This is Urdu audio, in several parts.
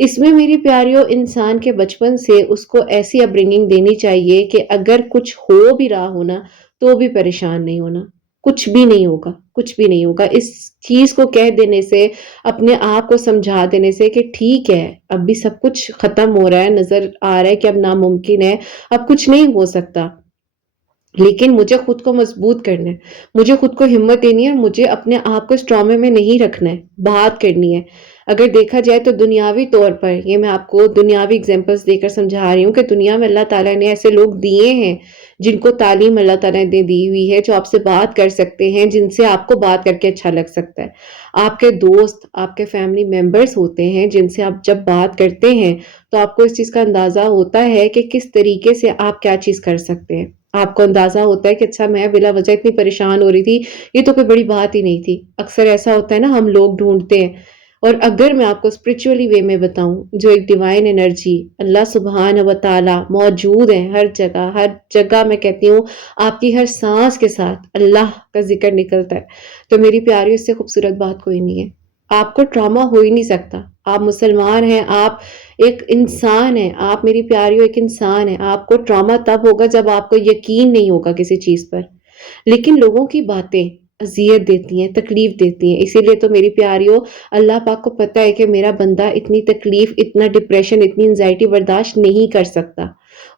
اس میں میری پیاریوں انسان کے بچپن سے اس کو ایسی اپبرنگنگ دینی چاہیے کہ اگر کچھ ہو بھی رہا ہونا تو بھی پریشان نہیں ہونا، کچھ بھی نہیں ہوگا، کچھ بھی نہیں ہوگا، اس چیز کو کہہ دینے سے، اپنے آپ کو سمجھا دینے سے کہ ٹھیک ہے اب بھی سب کچھ ختم ہو رہا ہے، نظر آ رہا ہے کہ اب ناممکن ہے، اب کچھ نہیں ہو سکتا، لیکن مجھے خود کو مضبوط کرنا ہے، مجھے خود کو ہمت دینی ہے، مجھے اپنے آپ کو اس ٹرامے میں نہیں رکھنا ہے، بات کرنی ہے۔ اگر دیکھا جائے تو دنیاوی طور پر، یہ میں آپ کو دنیاوی اگزامپلس دے کر سمجھا رہی ہوں کہ دنیا میں اللہ تعالیٰ نے ایسے لوگ دیے ہیں جن کو تعلیم اللہ تعالیٰ نے دی ہوئی ہے، جو آپ سے بات کر سکتے ہیں، جن سے آپ کو بات کر کے اچھا لگ سکتا ہے۔ آپ کے دوست، آپ کے فیملی ممبرس ہوتے ہیں جن سے آپ جب بات کرتے ہیں تو آپ کو اس چیز کا اندازہ ہوتا ہے کہ کس طریقے سے آپ کیا چیز کر سکتے ہیں۔ آپ کو اندازہ ہوتا ہے کہ اچھا میں بلا وجہ اتنی پریشان ہو رہی تھی، یہ تو کوئی بڑی بات ہی نہیں تھی۔ اکثر ایسا ہوتا ہے نا، ہم لوگ ڈھونڈتے ہیں۔ اور اگر میں آپ کو اسپرچولی وے میں بتاؤں، جو ایک ڈیوائن انرجی اللہ سبحانہ و تعالی موجود ہے ہر جگہ میں کہتی ہوں آپ کی ہر سانس کے ساتھ اللہ کا ذکر نکلتا ہے، تو میری پیاری اس سے خوبصورت بات کوئی نہیں ہے۔ آپ کو ٹراما ہو ہی نہیں سکتا، آپ مسلمان ہیں، آپ ایک انسان ہے، آپ میری پیاریوں ایک انسان ہے۔ آپ کو ٹراما تب ہوگا جب آپ کو یقین نہیں ہوگا کسی چیز پر، لیکن لوگوں کی باتیں اذیت دیتی ہیں، تکلیف دیتی ہیں۔ اسی لیے تو میری پیاریوں، اللہ پاک کو پتہ ہے کہ میرا بندہ اتنی تکلیف، اتنا ڈپریشن، اتنی انزائٹی برداشت نہیں کر سکتا،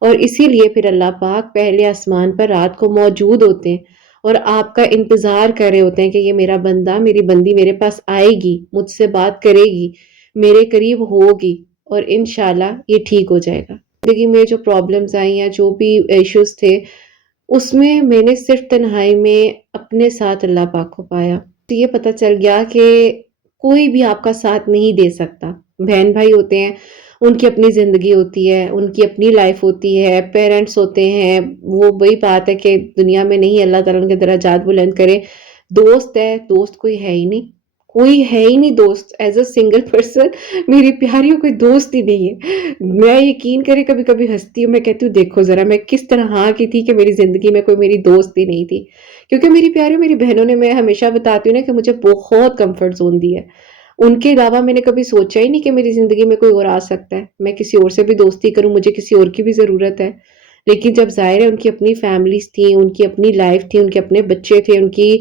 اور اسی لیے پھر اللہ پاک پہلے آسمان پر رات کو موجود ہوتے ہیں اور آپ کا انتظار کر رہے ہوتے ہیں کہ یہ میرا بندہ، میری بندی میرے پاس آئے گی، مجھ سے بات کرے گی، میرے قریب ہوگی، اور انشاءاللہ یہ ٹھیک ہو جائے گا۔ زندگی میں جو پرابلمز آئی یا جو بھی ایشوز تھے، اس میں نے صرف تنہائی میں اپنے ساتھ اللہ پاک کو پایا۔ تو یہ پتہ چل گیا کہ کوئی بھی آپ کا ساتھ نہیں دے سکتا۔ بہن بھائی ہوتے ہیں، ان کی اپنی زندگی ہوتی ہے، ان کی اپنی لائف ہوتی ہے، پیرنٹس ہوتے ہیں، وہ وہی بات ہے کہ دنیا میں نہیں، اللہ تعالیٰ ان کے درجات بلند کرے۔ دوست ہے، دوست کوئی ہے ہی نہیں، کوئی ہے ہی نہیں دوست۔ ایز اے سنگل پرسن میری پیاریوں کوئی دوست ہی نہیں ہے۔ میں یقین کرے کبھی کبھی ہنستی ہوں، میں کہتی ہوں دیکھو ذرا میں کس طرح ہاں کی تھی کہ میری زندگی میں کوئی میری دوست ہی نہیں تھی، کیونکہ میری پیاریوں، میری بہنوں نے، میں ہمیشہ بتاتی ہوں نا کہ مجھے بہت کمفرٹ زون دی ہے۔ ان کے علاوہ میں نے کبھی سوچا ہی نہیں کہ میری زندگی میں کوئی اور آ سکتا ہے، میں کسی اور سے بھی دوستی کروں، مجھے کسی اور کی بھی ضرورت ہے۔ لیکن جب ظاہر ہے ان کی اپنی فیملیز تھیں، ان کی اپنی لائف تھی، ان کے اپنے بچے تھے، ان کی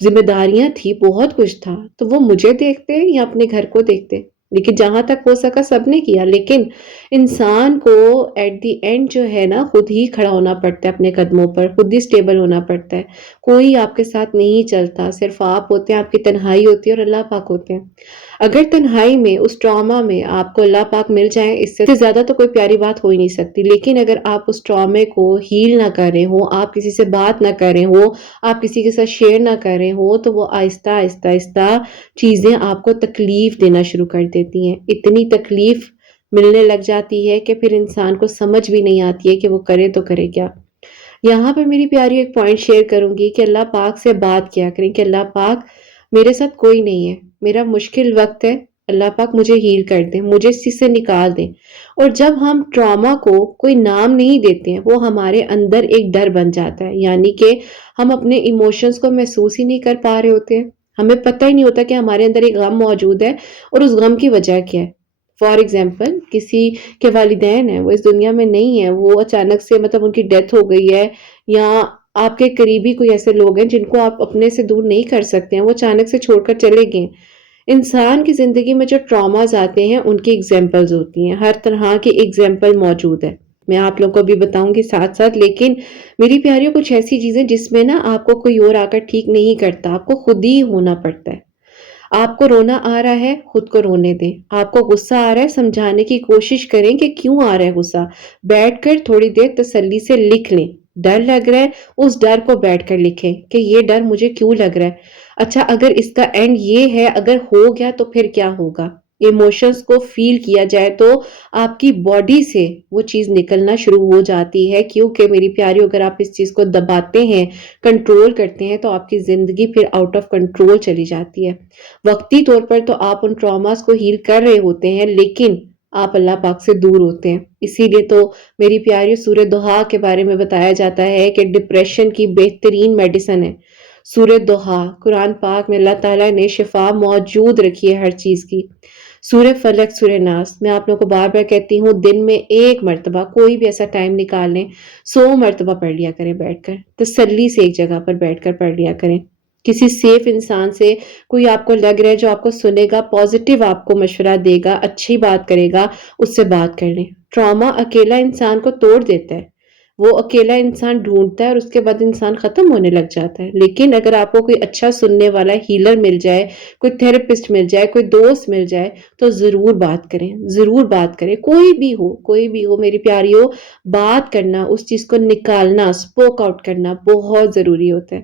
ذمہ داریاں تھی، بہت کچھ تھا، تو وہ مجھے دیکھتے یا اپنے گھر کو دیکھتے۔ لیکن جہاں تک ہو سکا سب نے کیا، لیکن انسان کو ایٹ دی اینڈ جو ہے نا، خود ہی کھڑا ہونا پڑتا ہے اپنے قدموں پر، خود ہی سٹیبل ہونا پڑتا ہے۔ کوئی آپ کے ساتھ نہیں چلتا، صرف آپ ہوتے ہیں، آپ کی تنہائی ہوتی ہے اور اللہ پاک ہوتے ہیں۔ اگر تنہائی میں، اس ٹراما میں آپ کو اللہ پاک مل جائیں، اس سے زیادہ تو کوئی پیاری بات ہو ہی نہیں سکتی۔ لیکن اگر آپ اس ٹرامے کو ہیل نہ کر رہے ہوں، آپ کسی سے بات نہ کر رہے ہوں، آپ کسی کے ساتھ شیئر نہ کر رہے ہوں، تو وہ آہستہ آہستہ آہستہ چیزیں آپ کو تکلیف دینا شروع کر دیتی ہیں۔ اتنی تکلیف ملنے لگ جاتی ہے کہ پھر انسان کو سمجھ بھی نہیں آتی ہے کہ وہ کرے تو کرے کیا۔ یہاں پر میری پیاری ایک پوائنٹ شیئر کروں گی کہ اللہ پاک سے بات کیا کریں کہ اللہ پاک میرے ساتھ کوئی نہیں ہے، میرا مشکل وقت ہے، اللہ پاک مجھے ہیل کر دیں، مجھے اس چیز سے نکال دیں۔ اور جب ہم ٹراما کو کوئی نام نہیں دیتے ہیں، وہ ہمارے اندر ایک ڈر بن جاتا ہے، یعنی کہ ہم اپنے ایموشنز کو محسوس ہی نہیں کر پا رہے ہوتے ہیں، ہمیں پتہ ہی نہیں ہوتا کہ ہمارے اندر ایک غم موجود ہے اور اس غم کی وجہ کیا ہے۔ فار ایگزامپل، کسی کے والدین ہیں، وہ اس دنیا میں نہیں ہیں، وہ اچانک سے مطلب ان کی ڈیتھ ہو گئی ہے، یا آپ کے قریبی کوئی ایسے لوگ ہیں جن کو آپ اپنے سے دور نہیں کر سکتے ہیں، وہ اچانک سے چھوڑ کر چلے گئے۔ انسان کی زندگی میں جو ٹراماز آتے ہیں ان کی ایگزامپلز ہوتی ہیں، ہر طرح کی ایگزامپل موجود ہے، میں آپ لوگوں کو بھی بتاؤں گی ساتھ ساتھ۔ لیکن میری پیاریوں، کچھ ایسی چیزیں جس میں نا آپ کو کوئی اور آ کر ٹھیک نہیں کرتا، آپ کو خود ہی ہونا پڑتا ہے۔ آپ کو رونا آ رہا ہے، خود کو رونے دیں۔ آپ کو غصہ آ رہا ہے، سمجھانے کی کوشش کریں کہ کیوں آ رہا ہے غصہ، بیٹھ کر تھوڑی دیر تسلی سے لکھ لیں۔ ڈر لگ رہا ہے، اس ڈر کو بیٹھ کر لکھیں کہ یہ ڈر مجھے کیوں لگ رہا ہے، اچھا اگر اس کا اینڈ یہ ہے، اگر ہو گیا تو پھر کیا ہوگا۔ ایموشنز کو فیل کیا جائے تو آپ کی باڈی سے وہ چیز نکلنا شروع ہو جاتی ہے، کیونکہ میری پیاریوں، اگر آپ اس چیز کو دباتے ہیں، کنٹرول کرتے ہیں، تو آپ کی زندگی پھر آؤٹ آف کنٹرول چلی جاتی ہے۔ وقتی طور پر تو آپ ان ٹراماز کو ہیل کر رہے ہوتے ہیں، لیکن آپ اللہ پاک سے دور ہوتے ہیں۔ اسی لیے تو میری پیاری سورہ دہا کے بارے میں بتایا جاتا ہے کہ ڈپریشن کی بہترین میڈیسن ہے سورہ دہا۔ قرآن پاک میں اللہ تعالیٰ نے شفا موجود رکھی ہے ہر چیز کی۔ سورہ فلق، سورہ ناس میں آپ لوگوں کو بار بار کہتی ہوں، دن میں ایک مرتبہ کوئی بھی ایسا ٹائم نکال لیں، 100 مرتبہ پڑھ لیا کریں بیٹھ کر، تسلی سے ایک جگہ پر بیٹھ کر پڑھ لیا کریں۔ کسی سیف انسان سے، کوئی آپ کو لگ رہا ہے جو آپ کو سنے گا، پازیٹیو آپ کو مشورہ دے گا، اچھی بات کرے گا، اس سے بات کر لیں۔ ٹراما اکیلا انسان کو توڑ دیتا ہے، وہ اکیلا انسان ڈھونڈتا ہے اور اس کے بعد انسان ختم ہونے لگ جاتا ہے۔ لیکن اگر آپ کو کوئی اچھا سننے والا ہیلر مل جائے، کوئی تھراپسٹ مل جائے، کوئی دوست مل جائے، تو ضرور بات کریں، ضرور بات کریں، کوئی بھی ہو، کوئی بھی ہو میری پیاریو۔ بات کرنا، اس چیز کو نکالنا، اسپوک آؤٹ کرنا بہت ضروری ہوتا ہے۔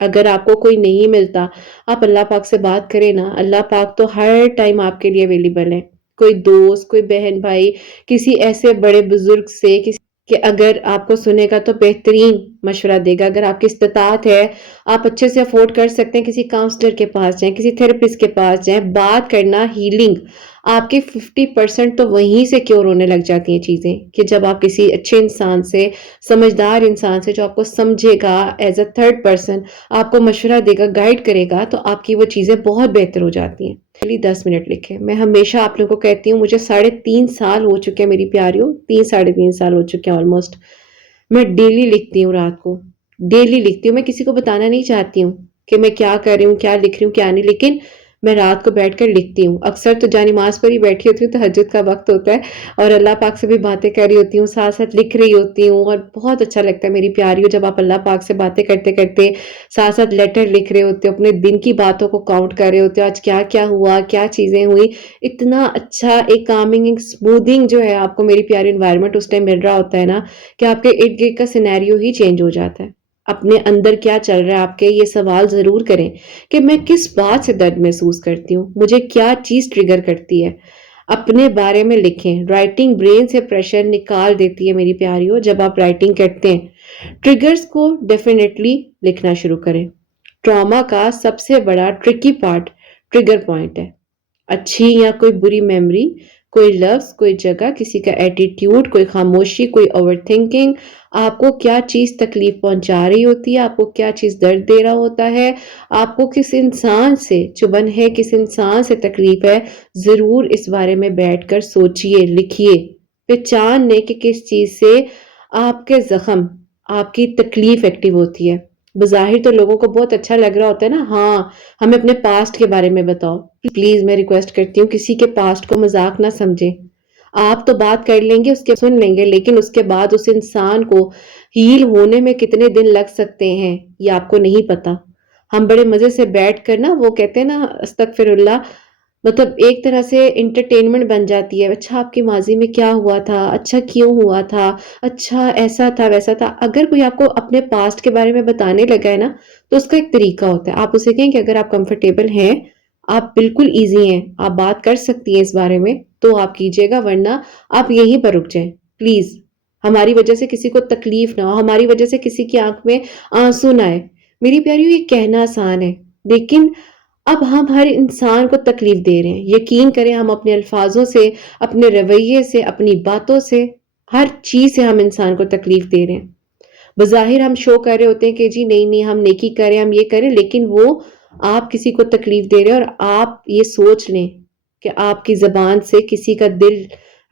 اگر آپ کو کوئی نہیں ملتا، آپ اللہ پاک سے بات کریں نا، اللہ پاک تو ہر ٹائم آپ کے لیے اویلیبل ہے۔ کوئی دوست، کوئی بہن بھائی، کسی ایسے بڑے بزرگ سے کہ اگر آپ کو سنے گا تو بہترین مشورہ دے گا۔ اگر آپ کی استطاعت ہے، آپ اچھے سے افورڈ کر سکتے ہیں، کسی کاؤنسلر کے پاس جائیں، کسی تھراپسٹ کے پاس جائیں۔ بات کرنا، ہیلنگ، آپ کے 50% تو وہیں سے کیور ہونے لگ جاتی ہیں چیزیں، کہ جب آپ کسی اچھے انسان سے، سمجھدار انسان سے، جو آپ کو سمجھے گا ایز اے تھرڈ پرسن، آپ کو مشورہ دے گا، گائیڈ کرے گا، تو آپ کی وہ چیزیں بہت بہتر ہو جاتی ہیں۔ چلیے 10 منٹ لکھیں۔ میں ہمیشہ آپ لوگوں کو کہتی ہوں، مجھے 3.5 سال ہو چکے ہیں میری پیاریوں، 3 3.5 سال ہو چکے ہیں آلموسٹ۔ میں ڈیلی لکھتی ہوں رات کو، ڈیلی لکھتی ہوں۔ میں کسی کو بتانا نہیں چاہتی ہوں کہ میں کیا کر رہی ہوں، کیا لکھ رہی ہوں، کیا نہیں، لیکن میں رات کو بیٹھ کر لکھتی ہوں۔ اکثر تو جا نماز پر ہی بیٹھی ہوتی ہوں، تہجد کا وقت ہوتا ہے، اور اللہ پاک سے بھی باتیں کر رہی ہوتی ہوں، ساتھ ساتھ لکھ رہی ہوتی ہوں، اور بہت اچھا لگتا ہے میری پیاریوں جب آپ اللہ پاک سے باتیں کرتے کرتے ساتھ ساتھ لیٹر لکھ رہے ہوتے ہو، اپنے دن کی باتوں کو کاؤنٹ کر رہے ہوتے ہو، آج کیا کیا ہوا، کیا چیزیں ہوئی۔ اتنا اچھا ایک کامنگ، ایک اسموتھنگ جو ہے آپ کو میری پیاری انوائرمنٹ اس ٹائم مل رہا ہوتا ہے نا، کہ آپ کے ارد گرد کا سینیریو ہی چینج ہو جاتا ہے۔ اپنے اندر کیا چل رہا ہے آپ کے، یہ سوال ضرور کریں کہ میں کس بات سے درد محسوس کرتی ہوں، مجھے کیا چیز ٹریگر کرتی ہے۔ اپنے بارے میں لکھیں۔ رائٹنگ برین سے پریشر نکال دیتی ہے میری پیاریوں۔ جب آپ رائٹنگ کرتے ہیں، ٹریگرز کو ڈیفینیٹلی لکھنا شروع کریں۔ ٹراما کا سب سے بڑا ٹرکی پارٹ ٹریگر پوائنٹ ہے۔ اچھی یا کوئی بری میموری، کوئی لفظ، کوئی جگہ، کسی کا ایٹیٹیوڈ، کوئی خاموشی، کوئی اوور تھنکنگ، آپ کو کیا چیز تکلیف پہنچا رہی ہوتی ہے، آپ کو کیا چیز درد دے رہا ہوتا ہے، آپ کو کس انسان سے چبھن ہے، کس انسان سے تکلیف ہے، ضرور اس بارے میں بیٹھ کر سوچئے، لکھیے۔ پہچان لیں کہ کس چیز سے آپ کے زخم، آپ کی تکلیف ایکٹیو ہوتی ہے۔ بظاہر تو لوگوں کو بہت اچھا لگ رہا ہوتا ہے نا، ہاں ہمیں اپنے پاسٹ کے بارے میں بتاؤ۔ پلیز میں ریکویسٹ کرتی ہوں، کسی کے پاسٹ کو مذاق نہ سمجھیں۔ آپ تو بات کر لیں گے، اس کے سن لیں گے، لیکن اس کے بعد اس انسان کو ہیل ہونے میں کتنے دن لگ سکتے ہیں یہ آپ کو نہیں پتا۔ ہم بڑے مزے سے بیٹھ کر نا، وہ کہتے ہیں نا استغفر اللہ، مطلب ایک طرح سے انٹرٹینمنٹ بن جاتی ہے۔ اچھا آپ کے ماضی میں کیا ہوا تھا، اچھا کیوں ہوا تھا، اچھا ایسا تھا ویسا تھا۔ اگر کوئی آپ کو اپنے پاسٹ کے بارے میں بتانے لگا ہے نا، تو اس کا ایک طریقہ ہوتا ہے۔ آپ اسے کہیں کہ اگر آپ کمفرٹیبل ہیں، آپ بالکل ایزی ہیں، آپ بات کر سکتی ہیں اس بارے میں، تو آپ کیجئے گا، ورنہ آپ یہیں پر رک جائیں پلیز۔ ہماری وجہ سے کسی کو تکلیف نہ ہو، ہماری وجہ سے کسی کی آنکھ میں آنسو نہ آئے۔ میری پیاریوں، یہ کہنا آسان ہے، لیکن اب ہم ہر انسان کو تکلیف دے رہے ہیں۔ یقین کریں، ہم اپنے الفاظوں سے، اپنے رویے سے، اپنی باتوں سے، ہر چیز سے ہم انسان کو تکلیف دے رہے ہیں۔ بظاہر ہم شو کر رہے ہوتے ہیں کہ جی نہیں نہیں ہم نیکی کریں، ہم یہ کریں، لیکن وہ آپ کسی کو تکلیف دے رہے ہیں۔ اور آپ یہ سوچ لیں کہ آپ کی زبان سے کسی کا دل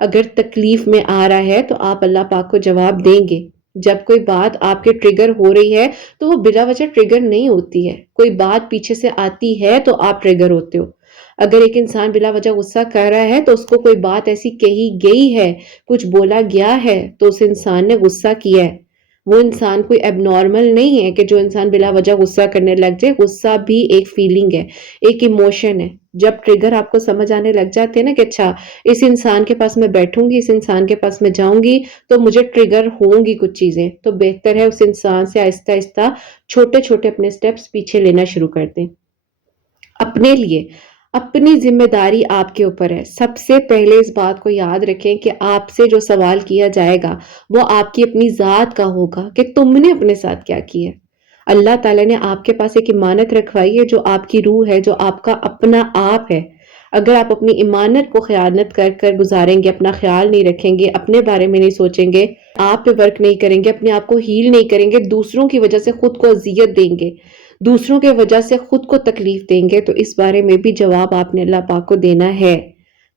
اگر تکلیف میں آ رہا ہے تو آپ اللہ پاک کو جواب دیں گے۔ جب کوئی بات آپ کے ٹریگر ہو رہی ہے تو وہ بلا وجہ ٹریگر نہیں ہوتی ہے، کوئی بات پیچھے سے آتی ہے تو آپ ٹریگر ہوتے ہو۔ اگر ایک انسان بلا وجہ غصہ کر رہا ہے تو اس کو کوئی بات ایسی کہی گئی ہے، کچھ بولا گیا ہے، تو اس انسان نے غصہ کیا ہے۔ وہ انسان کوئی اب نارمل نہیں ہے کہ جو انسان بلا وجہ غصہ کرنے لگ جائے۔ غصہ بھی ایک فیلنگ ہے، ایک ایموشن ہے۔ جب ٹریگر آپ کو سمجھ آنے لگ جاتے ہیں نا کہ اچھا اس انسان کے پاس میں بیٹھوں گی، اس انسان کے پاس میں جاؤں گی تو مجھے ٹریگر ہوں گی کچھ چیزیں، تو بہتر ہے اس انسان سے آہستہ آہستہ چھوٹے چھوٹے اپنے سٹیپس پیچھے لینا شروع کر دیں۔ اپنے لیے اپنی ذمہ داری آپ کے اوپر ہے۔ سب سے پہلے اس بات کو یاد رکھیں کہ آپ سے جو سوال کیا جائے گا وہ آپ کی اپنی ذات کا ہوگا کہ تم نے اپنے ساتھ کیا کیا ہے۔ اللہ تعالیٰ نے آپ کے پاس ایک امانت رکھوائی ہے جو آپ کی روح ہے، جو آپ کا اپنا آپ ہے۔ اگر آپ اپنی امانت کو خیانت کر کر گزاریں گے، اپنا خیال نہیں رکھیں گے، اپنے بارے میں نہیں سوچیں گے، آپ پہ ورک نہیں کریں گے، اپنے آپ کو ہیل نہیں کریں گے، دوسروں کی وجہ سے خود کو اذیت دیں گے، دوسروں کے وجہ سے خود کو تکلیف دیں گے، تو اس بارے میں بھی جواب آپ نے اللہ پاک کو دینا ہے۔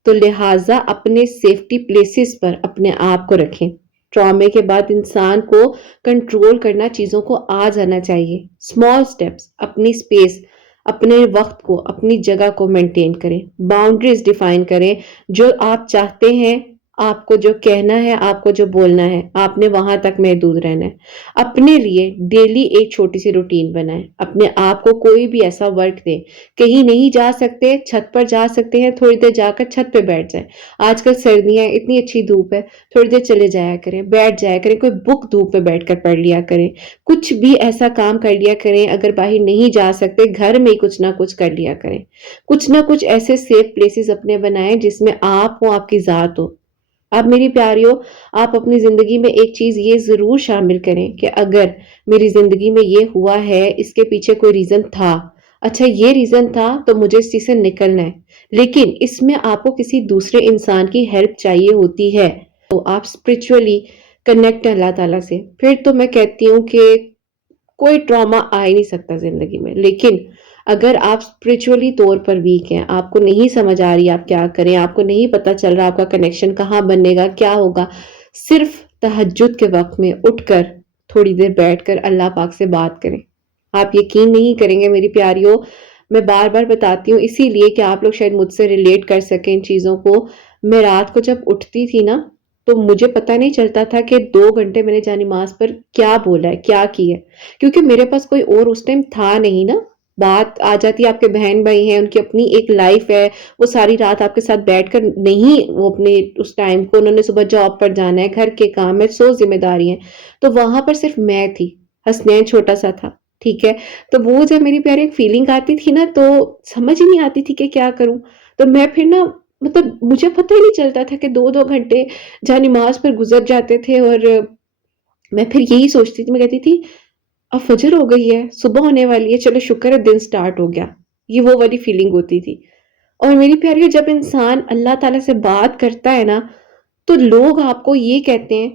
تو لہٰذا اپنے سیفٹی پلیسز پر اپنے آپ کو رکھیں۔ ٹرامے کے بعد انسان کو کنٹرول کرنا چیزوں کو آ جانا چاہیے۔ اسمال سٹیپس، اپنی سپیس، اپنے وقت کو، اپنی جگہ کو مینٹین کریں، باؤنڈریز ڈیفائن کریں۔ جو آپ چاہتے ہیں، آپ کو جو کہنا ہے، آپ کو جو بولنا ہے، آپ نے وہاں تک محدود رہنا ہے۔ اپنے لیے ڈیلی ایک چھوٹی سی روٹین بنائیں، اپنے آپ کو کوئی بھی ایسا ورک دیں۔ کہیں نہیں جا سکتے، چھت پر جا سکتے ہیں، تھوڑی دیر جا کر چھت پہ بیٹھ جائیں۔ آج کل سردیاں، اتنی اچھی دھوپ ہے، تھوڑی دیر چلے جایا کریں، بیٹھ جایا کریں، کوئی بک دھوپ پہ بیٹھ کر پڑھ لیا کریں، کچھ بھی ایسا کام کر لیا کریں۔ اگر باہر نہیں جا سکتے، گھر میں کچھ نہ کچھ کر لیا کریں۔ کچھ نہ کچھ ایسے سیف پلیسز اپنے بنائیں جس میں آپ ہو، آپ کی ذات ہو۔ اب میری پیاریوں، آپ اپنی زندگی میں ایک چیز یہ ضرور شامل کریں کہ اگر میری زندگی میں یہ ہوا ہے، اس کے پیچھے کوئی ریزن تھا، اچھا یہ ریزن تھا تو مجھے اس چیز سے نکلنا ہے، لیکن اس میں آپ کو کسی دوسرے انسان کی ہیلپ چاہیے ہوتی ہے، تو آپ اسپرچولی کنیکٹ ہیں اللہ تعالیٰ سے۔ پھر تو میں کہتی ہوں کہ کوئی ٹراما آ ہی نہیں سکتا زندگی میں۔ لیکن اگر آپ اسپرچولی طور پر ویک ہیں، آپ کو نہیں سمجھ آ رہی آپ کیا کریں، آپ کو نہیں پتا چل رہا آپ کا کنیکشن کہاں بنے گا، کیا ہوگا، صرف تہجد کے وقت میں اٹھ کر تھوڑی دیر بیٹھ کر اللہ پاک سے بات کریں۔ آپ یقین نہیں کریں گے میری پیاریوں، میں بار بار بتاتی ہوں اسی لیے کہ آپ لوگ شاید مجھ سے ریلیٹ کر سکیں ان چیزوں کو۔ میں رات کو جب اٹھتی تھی نا، تو مجھے پتا نہیں چلتا تھا کہ 2 گھنٹے میں نے جا نماز پر کیا بولا ہے، کیا کی ہے، کیونکہ میرے پاس کوئی اور اس ٹائم تھا نہیں نا۔ بات آ جاتی ہے آپ کے بہن بھائی ہیں، ان کی اپنی ایک لائف ہے، وہ ساری رات آپ کے ساتھ بیٹھ کر نہیں، وہ اپنے اس ٹائم کو انہوں نے صبح جاب پر جانا ہے، گھر کے کام ہے، 100 ذمہ داری ہیں، تو وہاں پر صرف میں تھی، حسنین چھوٹا سا تھا، ٹھیک ہے۔ تو وہ جب میری پیاری ایک فیلنگ آتی تھی نا، تو سمجھ ہی نہیں آتی تھی کہ کیا کروں۔ تو میں پھر نا، مطلب مجھے پتہ ہی نہیں چلتا تھا کہ 2 2 گھنٹے جہاں نماز پر گزر جاتے تھے، اور میں پھر یہی سوچتی تھی، میں کہتی تھی اب فجر ہو گئی ہے، صبح ہونے والی ہے، چلو شکر ہے دن سٹارٹ ہو گیا۔ یہ وہ والی فیلنگ ہوتی تھی۔ اور میری پیاریو، جب انسان اللہ تعالیٰ سے بات کرتا ہے نا، تو لوگ آپ کو یہ کہتے ہیں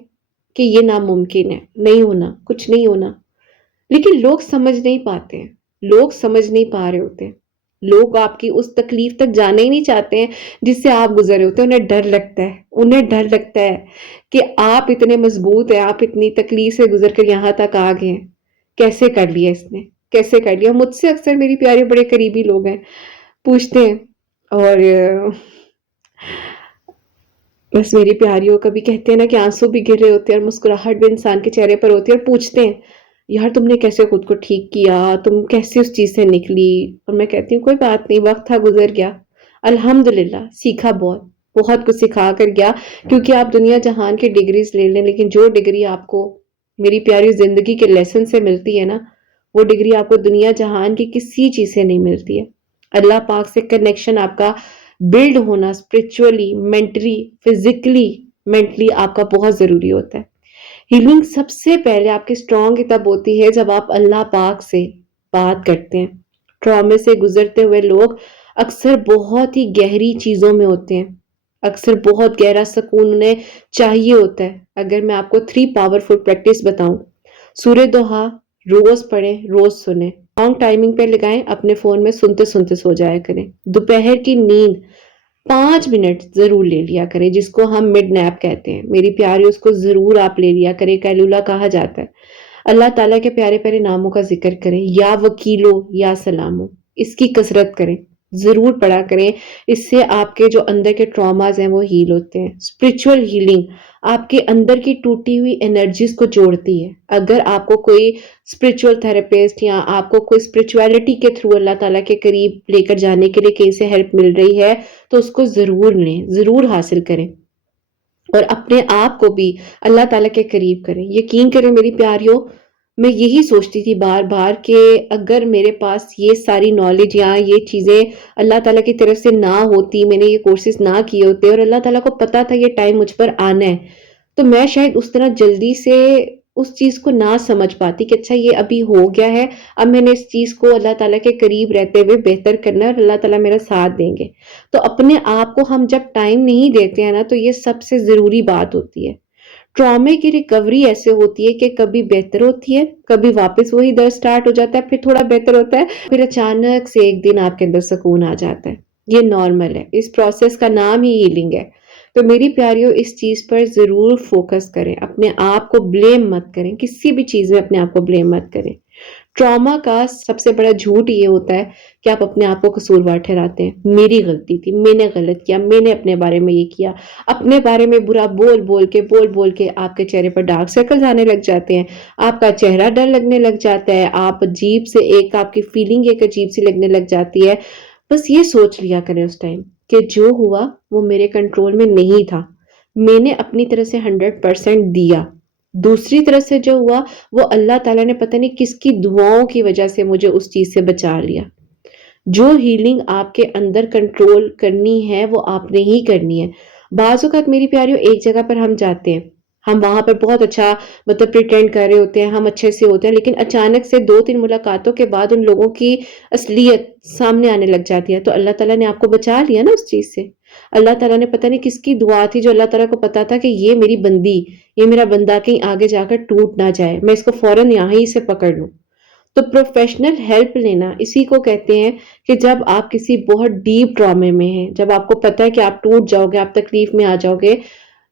کہ یہ ناممکن ہے، نہیں ہونا، کچھ نہیں ہونا، لیکن لوگ سمجھ نہیں پاتے ہیں، لوگ سمجھ نہیں پا رہے ہوتے ہیں۔ لوگ آپ کی اس تکلیف تک جانا ہی نہیں چاہتے ہیں جس سے آپ گزرے ہوتے ہیں۔ انہیں ڈر لگتا ہے، انہیں ڈر لگتا ہے کہ آپ اتنے مضبوط ہیں، آپ اتنی تکلیف سے گزر کر یہاں تک آ گئے ہیں، کیسے کر لیا اس نے، کیسے کر لیا۔ مجھ سے اکثر میری پیارے بڑے قریبی لوگ ہیں، پوچھتے ہیں، اور بس میری پیاریوں کبھی کہتے ہیں نا کہ آنسو بھی گر رہے ہوتے ہیں اور مسکراہٹ بھی انسان کے چہرے پر ہوتی ہے، اور پوچھتے ہیں یار تم نے کیسے خود کو ٹھیک کیا، تم کیسے اس چیز سے نکلی۔ اور میں کہتی ہوں کوئی بات نہیں، وقت تھا گزر گیا، الحمدللہ سیکھا، بہت بہت کچھ سکھا کر گیا۔ کیونکہ آپ دنیا جہان کی ڈگریز لے لیں، لیکن جو ڈگری آپ کو میری پیاری زندگی کے لیسن سے ملتی ہے نا، وہ ڈگری آپ کو دنیا جہان کی کسی چیز سے نہیں ملتی ہے۔ اللہ پاک سے کنیکشن آپ کا بلڈ ہونا اسپرچولی، مینٹلی، فزیکلی، مینٹلی آپ کا بہت ضروری ہوتا ہے۔ ہیلنگ سب سے پہلے آپ کی اسٹرانگ تب ہوتی ہے جب آپ اللہ پاک سے بات کرتے ہیں۔ ٹرامے سے گزرتے ہوئے لوگ اکثر بہت ہی گہری چیزوں میں ہوتے ہیں، اکثر بہت گہرا سکون انہیں چاہیے ہوتا ہے۔ اگر میں آپ کو 3 پاورفل پریکٹس بتاؤں، سورہ دوحہ روز پڑھیں، روز سنیں، لانگ ٹائمنگ پہ لگائیں، اپنے فون میں سنتے سنتے سو جایا کریں۔ دوپہر کی نیند 5 منٹ ضرور لے لیا کریں، جس کو ہم مڈ نیپ کہتے ہیں میری پیاری، اس کو ضرور آپ لے لیا کریں، کیلولا کہا جاتا ہے۔ اللہ تعالیٰ کے پیارے پیارے ناموں کا ذکر کریں، یا وکیلو یا سلامو، اس کی کثرت کریں، ضرور پڑھا کریں۔ اس سے آپ کے جو اندر کے ٹراماز ہیں وہ ہیل ہوتے ہیں۔ اسپرچول ہیلنگ آپ کے اندر کی ٹوٹی ہوئی انرجیز کو جوڑتی ہے۔ اگر آپ کو کوئی اسپرچول تھراپسٹ یا آپ کو کوئی اسپرچویلٹی کے تھرو اللہ تعالیٰ کے قریب لے کر جانے کے لیے کہیں سے ہیلپ مل رہی ہے، تو اس کو ضرور لیں، ضرور حاصل کریں، اور اپنے آپ کو بھی اللہ تعالیٰ کے قریب کریں۔ یقین کریں میری پیاریوں، میں یہی سوچتی تھی بار بار کہ اگر میرے پاس یہ ساری نالج یا یہ چیزیں اللہ تعالیٰ کی طرف سے نہ ہوتی، میں نے یہ کورسز نہ کیے ہوتے، اور اللہ تعالیٰ کو پتا تھا یہ ٹائم مجھ پر آنا ہے، تو میں شاید اس طرح جلدی سے اس چیز کو نہ سمجھ پاتی کہ اچھا یہ ابھی ہو گیا ہے، اب میں نے اس چیز کو اللہ تعالیٰ کے قریب رہتے ہوئے بہتر کرنا ہے، اور اللہ تعالیٰ میرا ساتھ دیں گے۔ تو اپنے آپ کو ہم جب ٹائم نہیں دیتے ہیں نا، تو یہ سب سے ضروری بات ہوتی ہے۔ ٹرامے کی ریکوری ایسے ہوتی ہے کہ کبھی بہتر ہوتی ہے، کبھی واپس وہی درد سٹارٹ ہو جاتا ہے، پھر تھوڑا بہتر ہوتا ہے، پھر اچانک سے ایک دن آپ کے اندر سکون آ جاتا ہے۔ یہ نارمل ہے، اس پروسیس کا نام ہی ہیلنگ ہے۔ تو میری پیاریوں اس چیز پر ضرور فوکس کریں، اپنے آپ کو بلیم مت کریں، کسی بھی چیز میں اپنے آپ کو بلیم مت کریں۔ ٹراما کا سب سے بڑا جھوٹ یہ ہوتا ہے کہ آپ اپنے آپ کو قصوروار ٹھہراتے ہیں، میری غلطی تھی، میں نے غلط کیا، میں نے اپنے بارے میں یہ کیا، اپنے بارے میں برا بول بول کے آپ کے چہرے پر ڈارک سرکلز آنے لگ جاتے ہیں، آپ کا چہرہ ڈر لگنے لگ جاتا ہے، آپ عجیب سے ایک آپ کی فیلنگ ایک عجیب سی لگنے لگ جاتی ہے۔ بس یہ سوچ لیا کریں اس ٹائم کہ جو ہوا وہ میرے کنٹرول میں نہیں تھا، میں نے اپنی طرف سے 100% دیا، دوسری طرف سے جو ہوا وہ اللہ تعالیٰ نے پتہ نہیں کس کی دعاؤں کی وجہ سے مجھے اس چیز سے بچا لیا۔ جو ہیلنگ آپ کے اندر کنٹرول کرنی ہے وہ آپ نے ہی کرنی ہے۔ بعض اوقات میری پیاریوں ایک جگہ پر ہم جاتے ہیں، ہم وہاں پر بہت اچھا پریٹینڈ کر رہے ہوتے ہیں، ہم اچھے سے ہوتے ہیں، لیکن اچانک سے 2-3 ملاقاتوں کے بعد ان لوگوں کی اصلیت سامنے آنے لگ جاتی ہے، تو اللہ تعالیٰ نے آپ کو بچا لیا نا اس چیز سے۔ اللہ تعالیٰ نے پتہ نہیں کس کی دعا تھی جو اللہ تعالیٰ کو پتا تھا کہ یہ میری بندی، یہ میرا بندہ کہیں آگے جا کر ٹوٹ نہ جائے، میں اس کو فوراً یہاں ہی سے پکڑ لوں۔ تو پروفیشنل ہیلپ لینا اسی کو کہتے ہیں کہ جب آپ کسی بہت ڈیپ ڈرامے میں ہیں، جب آپ کو پتا ہے کہ آپ ٹوٹ جاؤ گے، آپ تکلیف میں آ جاؤ گے،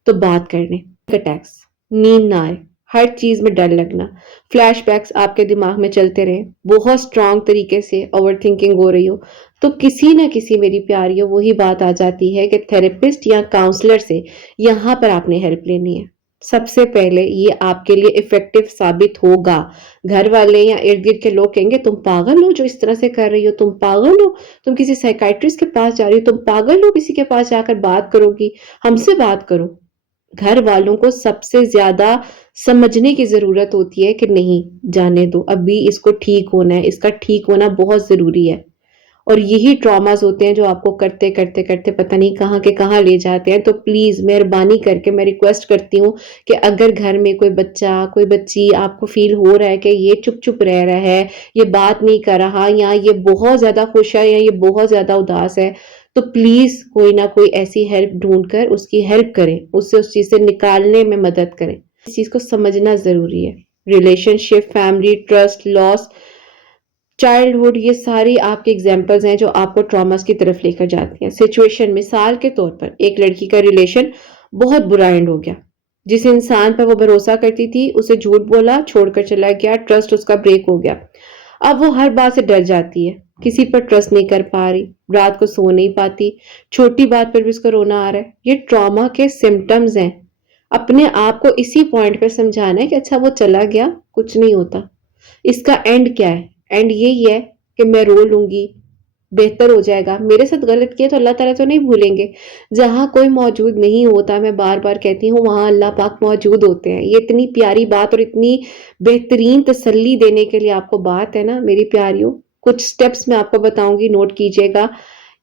تو بات کر لیں۔ اٹیکس، نیند نہ آئے، ہر چیز میں ڈر لگنا، فلیش بیکس آپ کے دماغ میں چلتے رہے، بہت سٹرونگ طریقے سے اوور تھنکنگ ہو رہی ہو، تو کسی نہ کسی میری پیاریوں وہی بات آ جاتی ہے کہ تھراپسٹ یا کاؤنسلر سے یہاں پر آپ نے ہیلپ لینی ہے۔ سب سے پہلے یہ آپ کے لیے افیکٹو ثابت ہوگا۔ گھر والے یا ارد گرد کے لوگ کہیں گے تم پاگل ہو جو اس طرح سے کر رہی ہو، تم پاگل ہو، تم کسی سائیکائٹرسٹ کے پاس جا رہی ہو، تم پاگل ہو کسی کے پاس جا کر بات کرو گی، ہم سے بات کرو۔ گھر والوں کو سب سے زیادہ سمجھنے کی ضرورت ہوتی ہے کہ نہیں جانے دو، ابھی اس کو ٹھیک ہونا ہے، اس کا ٹھیک ہونا بہت ضروری ہے۔ اور یہی ٹراماز ہوتے ہیں جو آپ کو کرتے کرتے کرتے پتہ نہیں کہاں کے کہاں لے جاتے ہیں۔ تو پلیز مہربانی کر کے میں ریکویسٹ کرتی ہوں کہ اگر گھر میں کوئی بچہ کوئی بچی آپ کو فیل ہو رہا ہے کہ یہ چپ چپ رہ رہا ہے، یہ بات نہیں کر رہا، یا یہ بہت زیادہ خوش ہے یا یہ بہت زیادہ اداس ہے، تو پلیز کوئی نہ کوئی ایسی ہیلپ ڈھونڈ کر اس کی ہیلپ کریں، اسے اس چیز سے نکالنے میں مدد کریں۔ اس چیز کو سمجھنا ضروری ہے۔ ریلیشن شپ، فیملی، ٹرسٹ، لاس، چائلڈہڈ، یہ ساری آپ کے اگزامپلز ہیں جو آپ کو ٹراماز کی طرف لے کر جاتی ہیں۔ سچویشن، مثال کے طور پر ایک لڑکی کا ریلیشن بہت برا اینڈ ہو گیا، جس انسان پر وہ بھروسہ کرتی تھی اسے جھوٹ بولا، چھوڑ کر چلا گیا، ٹرسٹ اس کا بریک ہو گیا۔ اب وہ ہر بات سے ڈر جاتی ہے، کسی پر ٹرسٹ نہیں کر پا رہی، رات کو سو نہیں پاتی، چھوٹی بات پر بھی اس کو رونا آ رہا ہے۔ یہ ٹراما کے سمٹمز ہیں۔ اپنے آپ کو اسی پوائنٹ پہ سمجھانا ہے کہ اچھا وہ چلا گیا، کچھ نہیں ہوتا، اس کا اینڈ کیا ہے؟ اینڈ یہی ہے کہ میں رو لوں گی، بہتر ہو جائے گا، میرے ساتھ غلط کیا تو اللہ تعالیٰ تو نہیں بھولیں گے۔ جہاں کوئی موجود نہیں ہوتا، میں بار بار کہتی ہوں، وہاں اللہ پاک موجود ہوتے ہیں۔ یہ اتنی پیاری بات اور اتنی بہترین تسلی دینے کے لیے آپ کو بات ہے نا میری پیاریوں۔ کچھ سٹیپس میں آپ کو بتاؤں گی، نوٹ کیجئے گا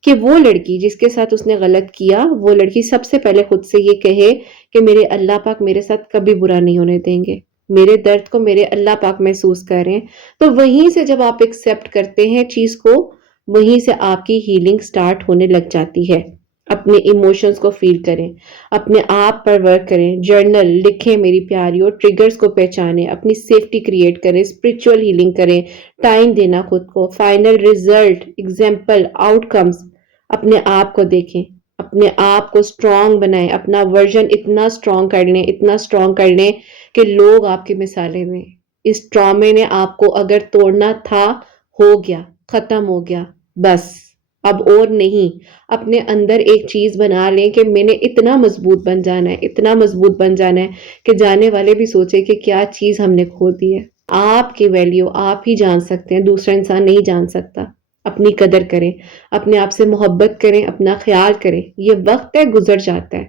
کہ وہ لڑکی جس کے ساتھ اس نے غلط کیا، وہ لڑکی سب سے پہلے خود سے یہ کہے کہ میرے اللہ پاک میرے ساتھ کبھی برا نہیں ہونے دیں گے، میرے درد کو میرے اللہ پاک محسوس کر رہے ہیں۔ تو وہیں سے جب آپ ایکسیپٹ کرتے ہیں چیز کو، وہیں سے آپ کی ہیلنگ سٹارٹ ہونے لگ جاتی ہے۔ اپنے ایموشنز کو فیل کریں، اپنے آپ پر ورک کریں، جرنل لکھیں میری پیاریوں، ٹریگرز کو پہچانیں، اپنی سیفٹی کریٹ کریں، اسپرچول ہیلنگ کریں، ٹائم دینا خود کو، final result, example, out comes, اپنے آپ کو دیکھیں، اپنے آپ کو سٹرونگ بنائیں، اپنا ورژن اتنا سٹرونگ کر لیں، اتنا سٹرونگ کر لیں کہ لوگ آپ کی مثالیں دیں۔ اس ٹرامے نے آپ کو اگر توڑنا تھا، ہو گیا، ختم ہو گیا، بس اب اور نہیں۔ اپنے اندر ایک چیز بنا لیں کہ میں نے اتنا مضبوط بن جانا ہے، اتنا مضبوط بن جانا ہے کہ جانے والے بھی سوچے کہ کیا چیز ہم نے کھو دی ہے۔ آپ کی ویلیو آپ ہی جان سکتے ہیں، دوسرا انسان نہیں جان سکتا۔ اپنی قدر کریں، اپنے آپ سے محبت کریں، اپنا خیال کریں۔ یہ وقت ہے، گزر جاتا ہے،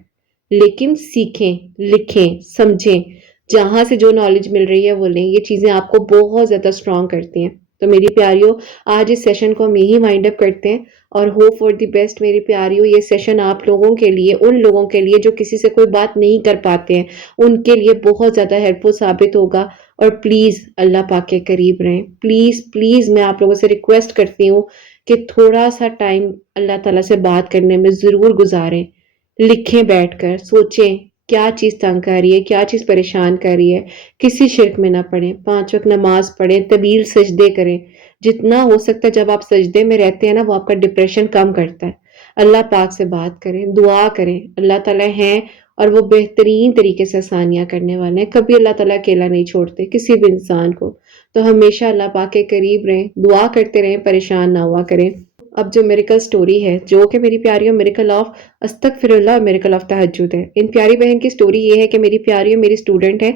لیکن سیکھیں، لکھیں، سمجھیں، جہاں سے جو نالج مل رہی ہے وہ لیں۔ یہ چیزیں آپ کو بہت زیادہ سٹرونگ کرتی ہیں۔ تو میری پیاریوں، آج اس سیشن کو ہم یہی وائنڈ اپ کرتے ہیں، اور ہوپ فار دی بیسٹ میری پیاریوں۔ یہ سیشن آپ لوگوں کے لیے، ان لوگوں کے لیے جو کسی سے کوئی بات نہیں کر پاتے ہیں، ان کے لیے بہت زیادہ ہیلپ فل ثابت ہوگا۔ اور پلیز اللہ پاک کے قریب رہیں، پلیز پلیز میں آپ لوگوں سے ریکویسٹ کرتی ہوں کہ تھوڑا سا ٹائم اللہ تعالیٰ سے بات کرنے میں ضرور گزاریں۔ لکھیں، بیٹھ کر سوچیں کیا چیز تنگ کر رہی ہے، کیا چیز پریشان کر رہی ہے۔ کسی شرک میں نہ پڑیں، 5 وقت نماز پڑھیں، طویل سجدے کریں۔ جتنا ہو سکتا ہے جب آپ سجدے میں رہتے ہیں نا، وہ آپ کا ڈپریشن کم کرتا ہے۔ اللہ پاک سے بات کریں، دعا کریں، اللہ تعالیٰ ہیں اور وہ بہترین طریقے سے آسانیاں کرنے والے ہیں، کبھی اللہ تعالیٰ اکیلا نہیں چھوڑتے کسی بھی انسان کو۔ تو ہمیشہ اللہ پاک کے قریب رہیں، دعا کرتے رہیں، پریشان نہ ہوا کریں۔ اب جو میریکل سٹوری ہے، جو کہ میری پیاریوں میریکل آف استغفر اللہ، میریکل آف تہجد ہے۔ ان پیاری بہن کی سٹوری یہ ہے کہ میری پیاریوں میری سٹوڈنٹ ہے،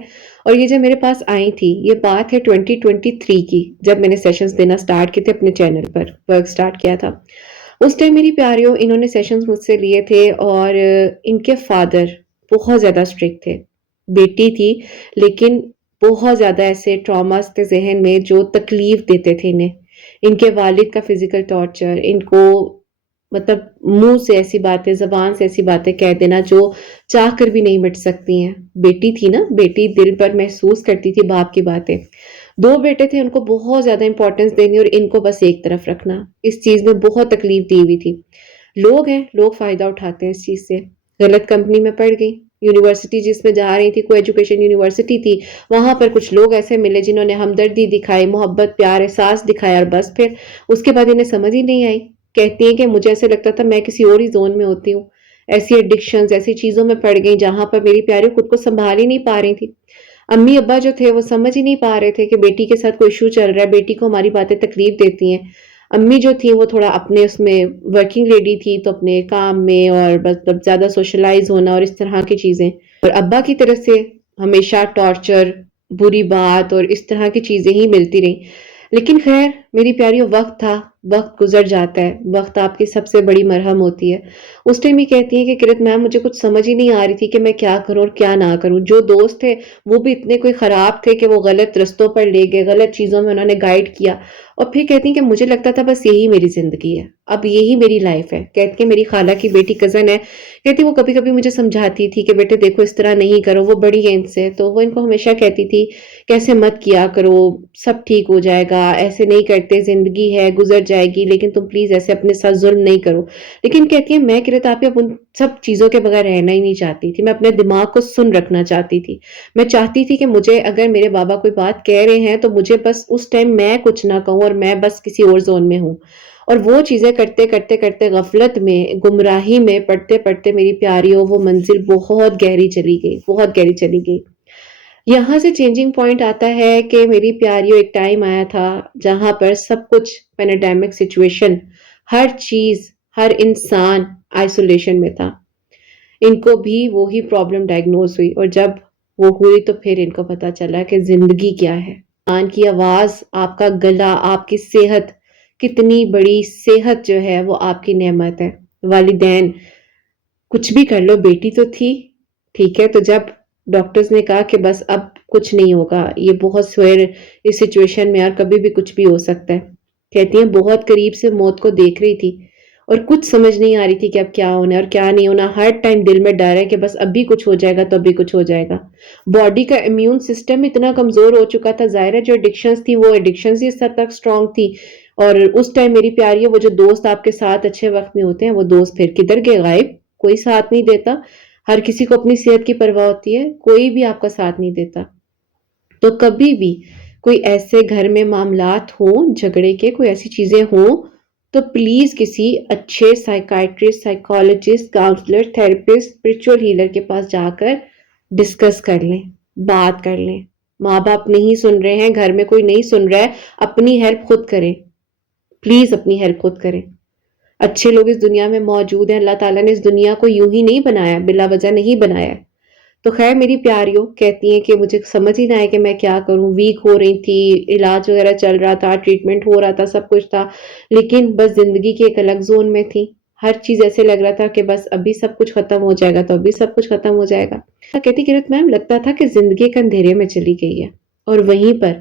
اور یہ جب میرے پاس آئی تھی، یہ بات ہے 2023 کی، جب میں نے سیشنز دینا سٹارٹ کیے تھے اپنے چینل پر، ورک سٹارٹ کیا تھا۔ اس ٹائم میری پیاریوں انہوں نے سیشنز مجھ سے لیے تھے، اور ان کے فادر بہت زیادہ اسٹرکٹ تھے۔ بیٹی تھی لیکن بہت زیادہ ایسے ٹراماز تھے ذہن میں جو تکلیف دیتے تھے انہیں۔ ان کے والد کا فزیکل ٹارچر، ان کو مطلب منہ سے ایسی باتیں، زبان سے ایسی باتیں کہہ دینا جو چاہ کر بھی نہیں مٹ سکتی ہیں۔ بیٹی تھی نا، بیٹی دل پر محسوس کرتی تھی باپ کی باتیں۔ دو بیٹے تھے، ان کو بہت زیادہ امپورٹنس دینی اور ان کو بس ایک طرف رکھنا، اس چیز میں بہت تکلیف دی ہوئی تھی۔ لوگ ہیں، لوگ فائدہ اٹھاتے ہیں اس چیز سے۔ غلط کمپنی میں پڑ گئی، یونیورسٹی جس میں جا رہی تھی، کوئی ایجوکیشن یونیورسٹی تھی، وہاں پر کچھ لوگ ایسے ملے جنہوں نے ہمدردی دکھائی، محبت، پیار، احساس دکھایا، اور بس پھر اس کے بعد انہیں سمجھ ہی نہیں آئی۔ کہتی ہیں کہ مجھے ایسے لگتا تھا میں کسی اور ہی زون میں ہوتی ہوں، ایسی ایڈکشنز، ایسی چیزوں میں پڑ گئی جہاں پر میری پیاری خود کو سنبھال ہی نہیں پا رہی تھی۔ امی ابا جو تھے وہ سمجھ ہی نہیں پا رہے تھے کہ بیٹی کے ساتھ کوئی ایشو چل رہا ہے، بیٹی کو ہماری باتیں تکلیف دیتی ہیں۔ امی جو تھی وہ تھوڑا اپنے اس میں ورکنگ لیڈی تھی، تو اپنے کام میں اور مطلب زیادہ سوشلائز ہونا اور اس طرح کی چیزیں، اور ابا کی طرف سے ہمیشہ ٹارچر، بری بات اور اس طرح کی چیزیں ہی ملتی رہیں۔ لیکن خیر میری پیاری، وقت تھا، وقت گزر جاتا ہے، وقت آپ کی سب سے بڑی مرہم ہوتی ہے۔ اس ٹائم یہ کہتی ہیں کہ کرت میم مجھے کچھ سمجھ ہی نہیں آ رہی تھی کہ میں کیا کروں اور کیا نہ کروں۔ جو دوست تھے وہ بھی اتنے کوئی خراب تھے کہ وہ غلط رستوں پر لے گئے، غلط چیزوں میں انہوں نے گائیڈ کیا۔ اور پھر کہتی ہیں کہ مجھے لگتا تھا بس یہی میری زندگی ہے، اب یہی میری لائف ہے۔ کہتی ہیں میری خالہ کی بیٹی کزن ہے، کہتی وہ کبھی کبھی مجھے سمجھاتی تھی کہ بیٹے دیکھو اس طرح نہیں کرو، وہ بڑی ہے ان سے، تو وہ ان کو ہمیشہ کہتی تھی کیسے مت کیا کرو، سب ٹھیک ہو جائے گا، ایسے نہیں کرتے، زندگی ہے گزر جائے گی، لیکن تم پلیز ایسے اپنے ساتھ ظلم نہیں کرو۔ لیکن کہتی ہیں میں کرت آپ ان سب چیزوں کے بغیر رہنا ہی نہیں چاہتی تھی، میں اپنے دماغ کو سن رکھنا چاہتی تھی۔ میں چاہتی تھی کہ مجھے اگر میرے بابا کوئی بات کہہ رہے ہیں تو مجھے بس اس ٹائم میں کچھ نہ کہوں اور میں بس کسی اور زون میں ہوں۔ اور وہ چیزیں کرتے کرتے کرتے غفلت میں، گمراہی میں پڑھتے پڑھتے میری پیاریوں وہ منزل بہت گہری چلی گئی، بہت گہری چلی گئی۔ یہاں سے چینجنگ پوائنٹ آتا ہے کہ میری پیاریوں ایک ٹائم آیا تھا جہاں پر سب کچھ پینڈیمک سچویشن، ہر چیز، ہر انسان آئسولیشن میں تھا۔ ان کو بھی وہی پرابلم ڈائگنوز ہوئی، اور جب وہ ہوئی تو پھر ان کو پتا چلا کہ زندگی کیا ہے۔ انسان کی آواز، آپ کا گلا، آپ کی صحت، کتنی بڑی صحت جو ہے وہ آپ کی نعمت ہے۔ والدین کچھ بھی کر لو، بیٹی تو تھی، ٹھیک ہے، تو جب ڈاکٹرز نے کہا کہ بس اب کچھ نہیں ہوگا، یہ بہت سویر اس سچویشن میں اور کبھی بھی کچھ بھی ہو سکتا ہے۔ کہتی ہیں بہت قریب سے موت کو دیکھ رہی تھی اور کچھ سمجھ نہیں آ رہی تھی کہ اب کیا ہونا ہے اور کیا نہیں ہونا۔ ہر ٹائم دل میں ڈر ہے کہ بس اب بھی کچھ ہو جائے گا تو اب بھی کچھ ہو جائے گا۔ باڈی کا امیون سسٹم اتنا کمزور ہو چکا تھا، ظاہر ہے جو ایڈکشنز تھی وہ ایڈکشنز ہی اس حد تک اسٹرانگ تھی۔ اور اس ٹائم میری پیاری وہ جو دوست آپ کے ساتھ اچھے وقت میں ہوتے ہیں، وہ دوست پھر کدھر گئے؟ غائب، کوئی ساتھ نہیں دیتا۔ ہر کسی کو اپنی صحت کی پرواہ ہوتی ہے، کوئی بھی آپ کا ساتھ نہیں دیتا۔ تو کبھی بھی کوئی ایسے گھر میں معاملات ہوں جھگڑے کے، کوئی ایسی چیزیں ہوں، تو پلیز کسی اچھے psychiatrist, psychologist, counsellor, therapist, spiritual healer کے پاس جا کر ڈسکس کر لیں، بات کر لیں۔ ماں باپ نہیں سن رہے ہیں، گھر میں کوئی نہیں سن رہا ہے، اپنی ہیلپ خود کریں، پلیز اپنی ہیلپ خود کریں۔ اچھے لوگ اس دنیا میں موجود ہیں، اللہ تعالیٰ نے اس دنیا کو یوں ہی نہیں بنایا، بلا وجہ نہیں بنایا۔ تو خیر میری پیاریوں کہتی ہیں کہ مجھے سمجھ ہی نہ آئے کہ میں کیا کروں، ویک ہو رہی تھی، علاج وغیرہ چل رہا تھا، ٹریٹمنٹ ہو رہا تھا، سب کچھ تھا، لیکن بس زندگی کے ایک الگ زون میں تھی۔ ہر چیز ایسے لگ رہا تھا کہ بس ابھی سب کچھ ختم ہو جائے گا تو ابھی سب کچھ ختم ہو جائے گا۔ کہتی کرت میم لگتا تھا کہ زندگی ایک اندھیرے میں چلی گئی ہے۔ اور وہیں پر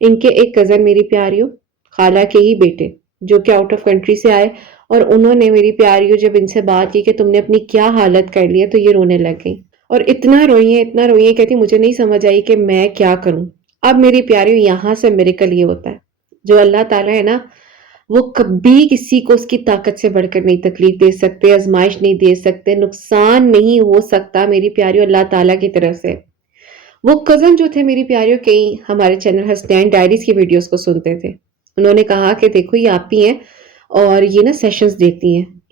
ان کے ایک کزن میری پیاریوں، خالہ کے ہی بیٹے جو کہ آؤٹ آف کنٹری سے آئے، اور انہوں نے میری پیاریوں جب ان سے بات کی کہ تم نے اپنی کیا حالت کر لی ہے، تو یہ رونے لگ گئی اور اتنا روئی ہیں، اتنا روئی ہیں، کہتی مجھے نہیں سمجھ آئی کہ میں کیا کروں۔ اب میری پیاریوں یہاں سے میریکل یہ ہوتا ہے، جو اللہ تعالیٰ ہے نا، وہ کبھی کسی کو اس کی طاقت سے بڑھ کر نہیں تکلیف دے سکتے، آزمائش نہیں دے سکتے، نقصان نہیں ہو سکتا میری پیاریوں اللہ تعالیٰ کی طرف سے۔ وہ کزن جو تھے میری پیاریوں، کئی ہمارے چینل حسنین ڈائریز کی ویڈیوز کو سنتے تھے، انہوں نے کہا کہ دیکھو یہ آپ ہی ہیں اور یہ نا سیشنز دیتی ہیں،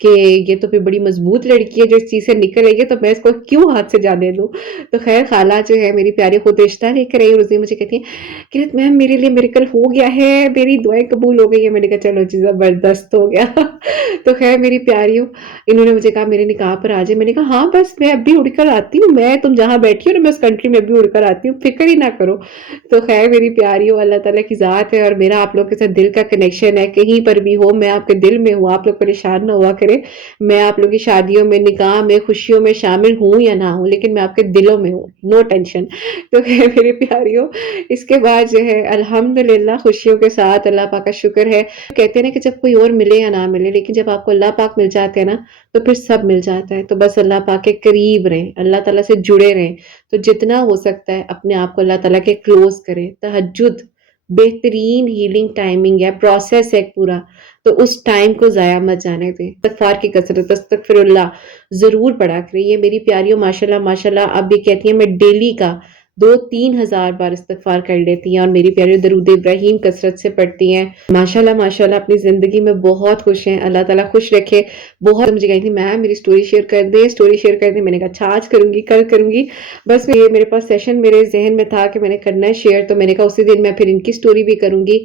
کہ یہ تو پھر بڑی مضبوط لڑکی ہے جو اس چیز سے نکل رہی ہے، تو میں اس کو کیوں ہاتھ سے جانے دوں؟ تو خیر خالہ جو ہے میری پیاری خود رشتہ لے کر آئی اور اس دن مجھے کہتی ہیں کہ میم میرے لیے میریکل ہو گیا ہے، میری دعائیں قبول ہو گئی ہیں۔ میں نے کہا چلو جی زبردست ہو گیا۔ تو خیر میری پیاریوں، انہوں نے مجھے کہا میرے نکاح پر آ جائے۔ میں نے کہا ہاں بس میں اب بھی اڑ کر آتی ہوں، میں تم جہاں بیٹھی ہو نا میں اس کنٹری میں بھی اڑ کر آتی ہوں، فکر ہی نہ کرو۔ تو خیر میری پیاریوں، اللہ تعالیٰ کی ذات ہے اور میرا آپ لوگ کے ساتھ دل کا کنیکشن ہے، کہیں پر بھی ہو میں آپ کے دل میں ہوں، آپ لوگ پریشان نہ ہوا کریں۔ میں آپ لوگ کی شادیوں میں، نکاح میں، خوشیوں میں شامل ہوں یا نہ ہوں، لیکن میں آپ کے دلوں میں ہوں، نو ٹینشن۔ تو خیر میری پیاریوں، اس کے بعد جو ہے الحمدللہ خوشیوں کے ساتھ اللہ پاک کا شکر ہے۔ کہتے ہیں نا کہ جب کوئی اور ملے یا نہ ملے، لیکن جب آپ کو اللہ پاک مل جاتے ہیں نا تو پھر سب مل جاتا ہے۔ تو بس اللہ پاک کے قریب رہیں، اللہ تعالیٰ سے جڑے رہیں، تو جتنا ہو سکتا ہے اپنے آپ کو اللہ تعالیٰ کے کلوز کریں۔ تہجد بہترین ہیلنگ ٹائمنگ ہے، پروسیس ہے ایک پورا، تو اس ٹائم کو ضائع مت جانے دیں۔ استغفار کی کثرت، استغفر اللہ ضرور پڑھا کریں۔ یہ میری پیاریوں ماشاءاللہ ماشاءاللہ اب بھی کہتی ہیں میں ڈیلی کا 2-3 ہزار بار استغفار کر لیتی ہیں، اور میری پیاریوں درود ابراہیم کثرت سے پڑھتی ہیں۔ ماشاءاللہ ماشاءاللہ اپنی زندگی میں بہت خوش ہیں، اللہ تعالیٰ خوش رکھے۔ بہت مجھے کہی تھی میم میری سٹوری شیئر کر دیں، سٹوری شیئر کر دیں۔ میں نے کہا اچھا آج کروں گی، کل کروں گی۔ بس یہ میرے پاس سیشن میرے ذہن میں تھا کہ میں نے کرنا ہے شیئر، تو میں نے کہا اسی دن میں پھر ان کی سٹوری بھی کروں گی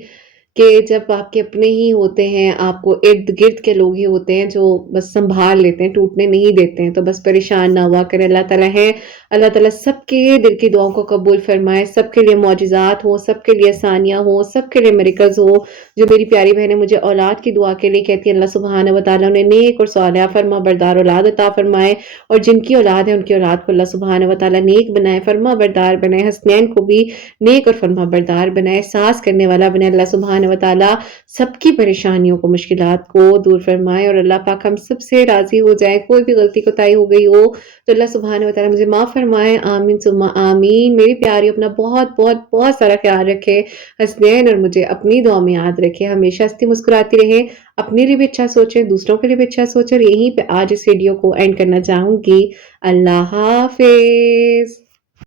کہ جب آپ کے اپنے ہی ہوتے ہیں، آپ کو ارد گرد کے لوگ ہی ہوتے ہیں جو بس سنبھال لیتے ہیں، ٹوٹنے نہیں دیتے ہیں، تو بس پریشان نہ ہوا کرے۔ اللہ تعالیٰ ہے، اللہ تعالیٰ سب کے دل کی دعاؤں کو قبول فرمائے، سب کے لیے معجزات ہوں، سب کے لیے آسانیاں ہوں، سب کے لیے میریکلز ہوں۔ جو میری پیاری بہنیں مجھے اولاد کی دعا کے لیے کہتی ہیں، اللہ سبحانہ و تعالیٰ انہیں نیک اور صالحہ فرما بردار اولاد عطا فرمائے، اور جن کی اولاد ہے ان کی اولاد کو اللہ سبحانہ و تعالیٰ نیک بنائے، فرما بردار بنائے، حسنین کو بھی نیک اور فرما بردار بنائے، احساس کرنے والا بنائے۔ اللہ سبحانہ و تعالیٰ سب کی پریشانیوں کو، مشکلات کو دور فرمائے، اور اللہ پاک ہم سب سے راضی ہو جائے۔ کوئی بھی غلطی کوتاہی ہو گئی ہو تو اللہ سبحانہ و تعالیٰ مجھے معاف فرمائے، آمین ثم آمین۔ میری پیاری اپنا بہت بہت بہت سارا خیال رکھے، حسنین اور مجھے اپنی دعا میں یاد رکھے، ہمیشہ ہنستی مسکراتی رہے، اپنے لیے بھی اچھا سوچیں، دوسروں کے لیے بھی اچھا سوچیں، اور یہیں پہ آج اس ویڈیو کو اینڈ کرنا چاہوں گی۔ اللہ حافظ۔